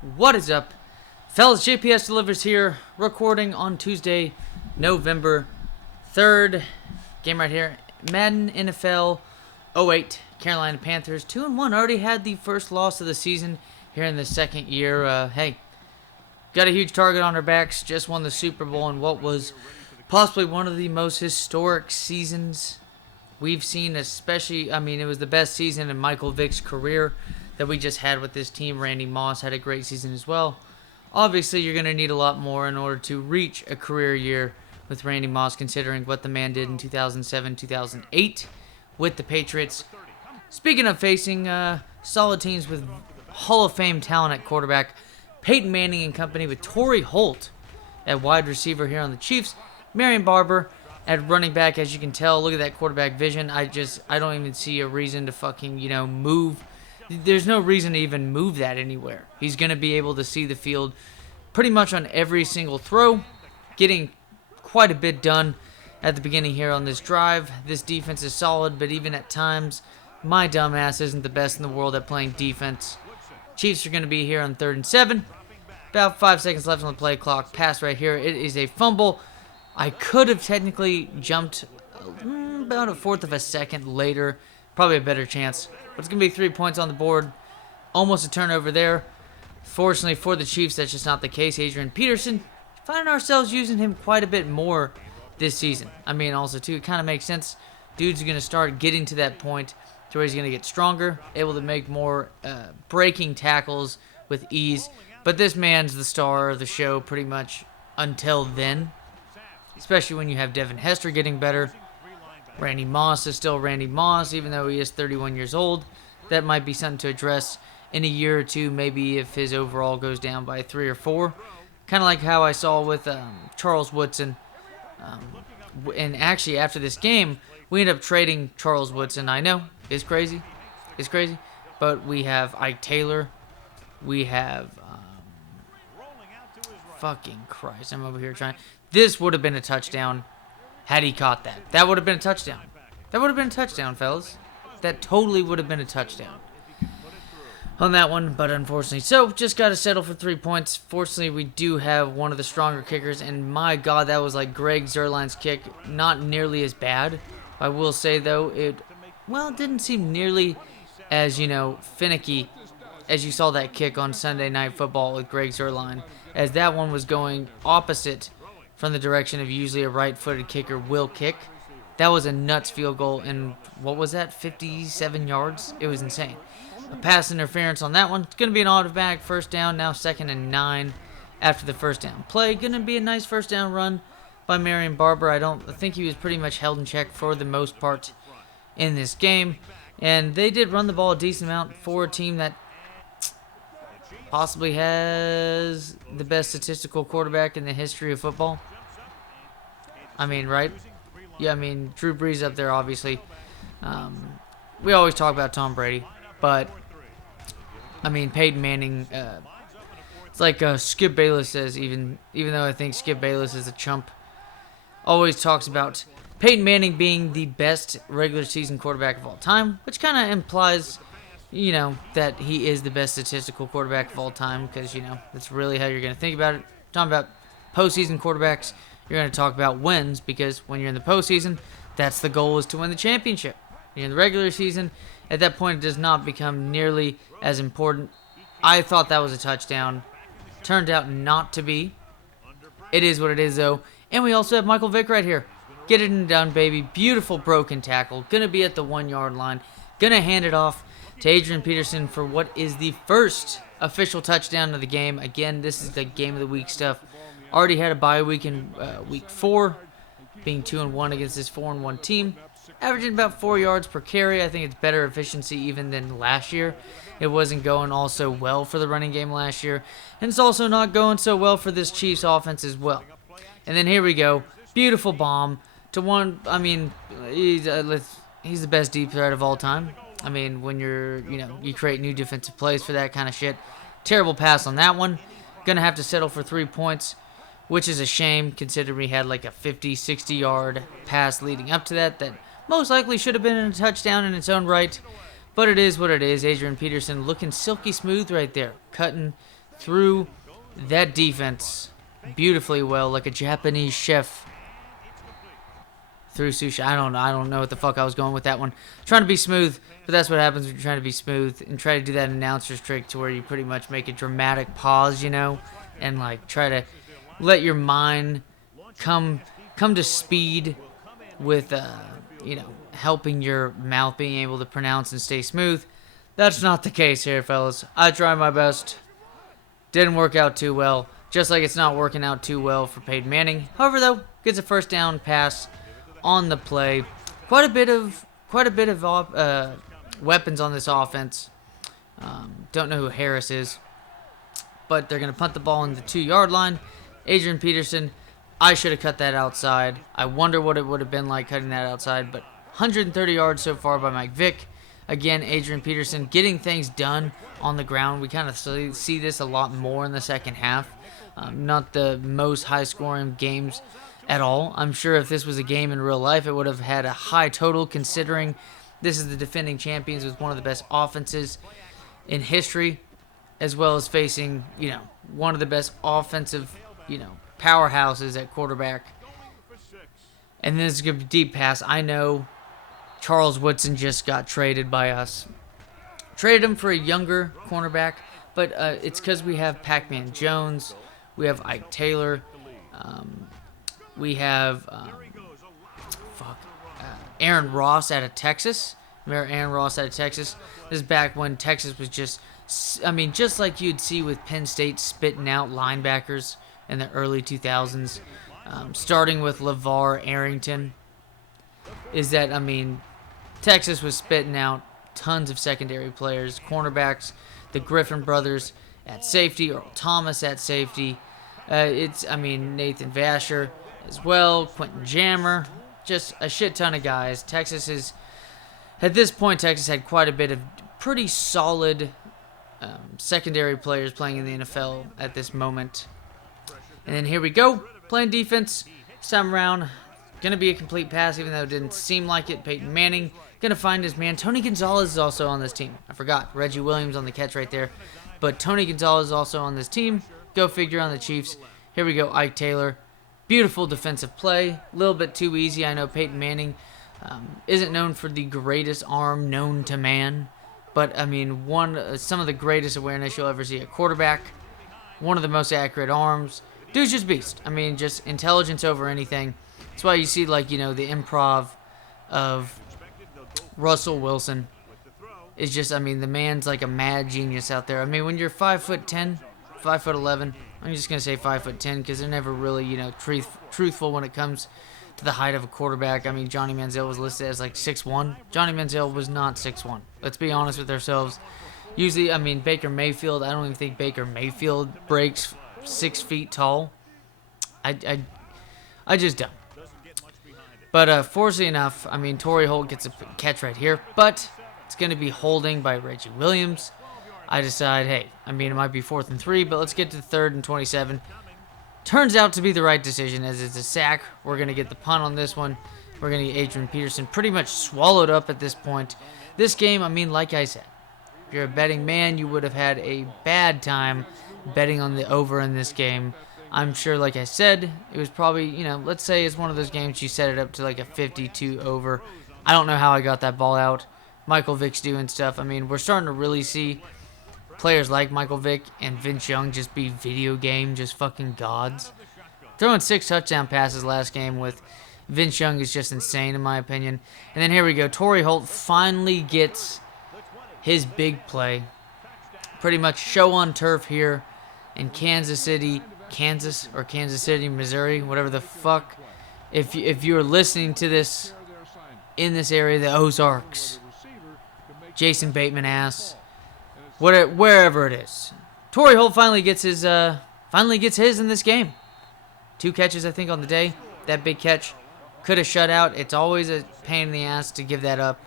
What is up? Fellas, JPS Delivers here, recording on Tuesday, November 3rd. Game right here. Madden NFL 08, Carolina Panthers. 2-1, already had the first loss of the season here in the second year. Hey, got a huge target on our backs, just won the Super Bowl in what was possibly one of the most historic seasons we've seen, especially, it was the best season in Michael Vick's career that we just had with this team. Randy Moss had a great season as well. Obviously, you're going to need a lot more in order to reach a career year with Randy Moss, considering what the man did in 2007, 2008 with the Patriots. Speaking of facing solid teams with Hall of Fame talent at quarterback, Peyton Manning and company with Torrey Holt at wide receiver here on the Chiefs. Marion Barber at running back. As you can tell, look at that quarterback vision. I don't even see a reason to fucking, move. There's no reason to even move that anywhere. He's going to be able to see the field pretty much on every single throw, getting quite a bit done at the beginning here on this drive. This defense is solid, but even at times, my dumbass isn't the best in the world at playing defense. Chiefs are going to be here on 3rd and 7. About 5 seconds left on the play clock. Pass right here. It is a fumble. I could have technically jumped about a fourth of a second later. Probably a better chance. But it's going to be 3 points on the board. Almost a turnover there. Fortunately for the Chiefs, that's just not the case. Adrian Peterson, finding ourselves using him quite a bit more this season. Also, too, it kind of makes sense. Dude's going to start getting to that point to where he's going to get stronger, able to make more breaking tackles with ease. But this man's the star of the show pretty much until then. Especially when you have Devin Hester getting better. Randy Moss is still Randy Moss, even though he is 31 years old. That might be something to address in a year or two, maybe if his overall goes down by 3 or 4. Kind of like how I saw with Charles Woodson. And actually, after this game, we ended up trading Charles Woodson. I know, it's crazy. It's crazy. But we have Ike Taylor. We have... fucking Christ, I'm over here trying... This would have been a touchdown had he caught that. That would have been a touchdown. That would have been a touchdown, fellas. That totally would have been a touchdown on that one, but unfortunately. So, just got to settle for 3 points. Fortunately, we do have one of the stronger kickers, and my God, that was like Greg Zuerlein's kick. Not nearly as bad. I will say, though, it didn't seem nearly as, finicky as you saw that kick on Sunday Night Football with Greg Zuerlein, as that one was going opposite from the direction of usually a right-footed kicker will kick. That was a nuts field goal in, 57 yards? It was insane. A pass interference on that one. It's going to be an automatic first down, now 2nd and 9 after the first down play. Going to be a nice first down run by Marion Barber. I think he was pretty much held in check for the most part in this game. And they did run the ball a decent amount for a team that possibly has the best statistical quarterback in the history of football. Right? Yeah, Drew Brees up there, obviously. We always talk about Tom Brady, but, Peyton Manning, it's like Skip Bayless says, even though I think Skip Bayless is a chump, always talks about Peyton Manning being the best regular season quarterback of all time, which kind of implies... that he is the best statistical quarterback of all time, because, that's really how you're going to think about it. Talking about postseason quarterbacks, you're going to talk about wins, because when you're in the postseason, that's the goal, is to win the championship. You're in the regular season, at that point, it does not become nearly as important. I thought that was a touchdown. Turned out not to be. It is what it is, though. And we also have Michael Vick right here. Get it and done, baby. Beautiful broken tackle. Going to be at the 1-yard line. Going to hand it off to Adrian Peterson for what is the first official touchdown of the game. Again, this is the game of the week stuff. Already had a bye week in week 4, being 2-1 against this 4-1 team. Averaging about 4 yards per carry. I think it's better efficiency even than last year. It wasn't going all so well for the running game last year. And it's also not going so well for this Chiefs offense as well. And then here we go. Beautiful bomb to one. He's the best deep threat of all time. When you create new defensive plays for that kind of shit. Terrible pass on that one. Gonna have to settle for 3 points, which is a shame considering we had like a 50, 60-yard pass leading up to that most likely should have been a touchdown in its own right. But it is what it is. Adrian Peterson looking silky smooth right there. Cutting through that defense beautifully well, like a Japanese chef through sushi. I don't know what the fuck I was going with that one. Trying to be smooth, but that's what happens when you're trying to be smooth and try to do that announcer's trick to where you pretty much make a dramatic pause, you know, and like try to let your mind come to speed with you know, helping your mouth being able to pronounce and stay smooth. That's not the case here, fellas. I tried my best. Didn't work out too well. Just like it's not working out too well for Peyton Manning. However, though, gets a first down pass on the play. Quite a bit of weapons on this offense. Don't know who Harris is, but they're gonna punt the ball on the 2-yard line. Adrian Peterson. I should have cut that outside. I wonder what it would have been like cutting that outside, but 130 yards so far by Mike Vick. Again, Adrian Peterson getting things done on the ground. We kind of see this a lot more in the second half. Not the most high-scoring games at all. I'm sure if this was a game in real life, it would have had a high total, considering this is the defending champions with one of the best offenses in history, as well as facing, you know, one of the best offensive, you know, powerhouses at quarterback. And this is going to be deep pass. I know Charles Woodson just got traded by us. Traded him for a younger cornerback, but it's because we have Pac-Man Jones, we have Ike Taylor, we have Aaron Ross out of Texas. Remember Aaron Ross out of Texas? This is back when Texas was just, I mean, just like you'd see with Penn State spitting out linebackers in the early 2000s, starting with LeVar Arrington. Is that, I mean, Texas was spitting out tons of secondary players, cornerbacks, the Griffin brothers at safety, Earl Thomas at safety. I mean, Nathan Vasher as well, Quentin Jammer, just a shit ton of guys. At this point, Texas had quite a bit of pretty solid secondary players playing in the NFL at this moment. And then here we go, playing defense. This time around, going to be a complete pass, even though it didn't seem like it. Peyton Manning going to find his man. Tony Gonzalez is also on this team. I forgot. Reggie Williams on the catch right there. But Tony Gonzalez is also on this team. Go figure on the Chiefs. Here we go, Ike Taylor. Beautiful defensive play. A little bit too easy. I know Peyton Manning isn't known for the greatest arm known to man. But, I mean, some of the greatest awareness you'll ever see at quarterback. One of the most accurate arms. Dude's just beast. I mean, just intelligence over anything. That's why you see, like, you know, the improv of Russell Wilson is just, I mean, the man's like a mad genius out there. I mean, when you're 5'10", 5'11", I'm just going to say 5'10", because they're never really, you know, truthful when it comes to the height of a quarterback. I mean, Johnny Manziel was listed as like 6'1". Johnny Manziel was not 6'1". Let's be honest with ourselves. Usually, I mean, Baker Mayfield, I don't even think Baker Mayfield breaks 6 feet tall. I just don't. But fortunately enough, I mean, Torrey Holt gets a catch right here, but it's going to be holding by Reggie Williams. I decide, hey, I mean, it might be 4th and 3, but let's get to 3rd and 27. Turns out to be the right decision, as it's a sack. We're going to get the punt on this one. We're going to get Adrian Peterson pretty much swallowed up at this point. This game, I mean, like I said, if you're a betting man, you would have had a bad time betting on the over in this game. I'm sure, like I said, it was probably, you know, let's say it's one of those games you set it up to like a 52 over. I don't know how I got that ball out. Michael Vick's doing stuff. I mean, we're starting to really see players like Michael Vick and Vince Young just be video game, just fucking gods. Throwing 6 touchdown passes last game with Vince Young is just insane, in my opinion. And then here we go. Torrey Holt finally gets his big play. Pretty much show on turf here in Kansas City, Missouri, whatever the fuck. If you're listening to this in this area, the Ozarks, Jason Bateman ass, wherever it is, Torrey Holt finally gets his in this game. 2 catches, I think, on the day. That big catch could have shut out. It's always a pain in the ass to give that up,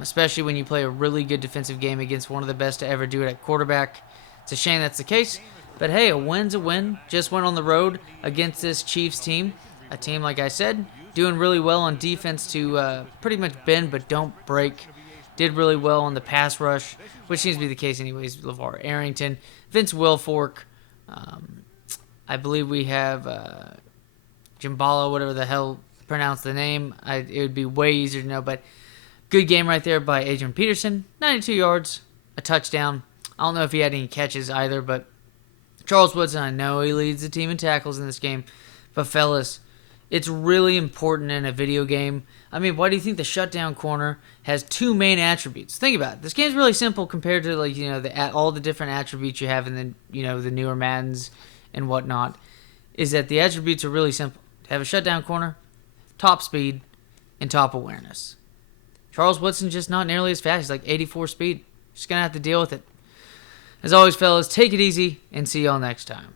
especially when you play a really good defensive game against one of the best to ever do it at quarterback. It's a shame that's the case. But hey, a win's a win. Just went on the road against this Chiefs team. A team, like I said, doing really well on defense to pretty much bend but don't break did really well on the pass rush, which seems to be the case anyways. LeVar Arrington, Vince Wilfork. I believe we have Jimbala, whatever the hell pronounce the name. It would be way easier to know, but good game right there by Adrian Peterson. 92 yards, a touchdown. I don't know if he had any catches either, but Charles Woodson, I know he leads the team in tackles in this game. But fellas, it's really important in a video game. I mean, why do you think the shutdown corner has two main attributes? Think about it. This game's really simple compared to all the different attributes you have in the newer Maddens and whatnot. Is that the attributes are really simple. To have a shutdown corner, top speed, and top awareness. Charles Woodson's just not nearly as fast. He's like 84 speed. Just gonna have to deal with it. As always, fellas, take it easy and see y'all next time.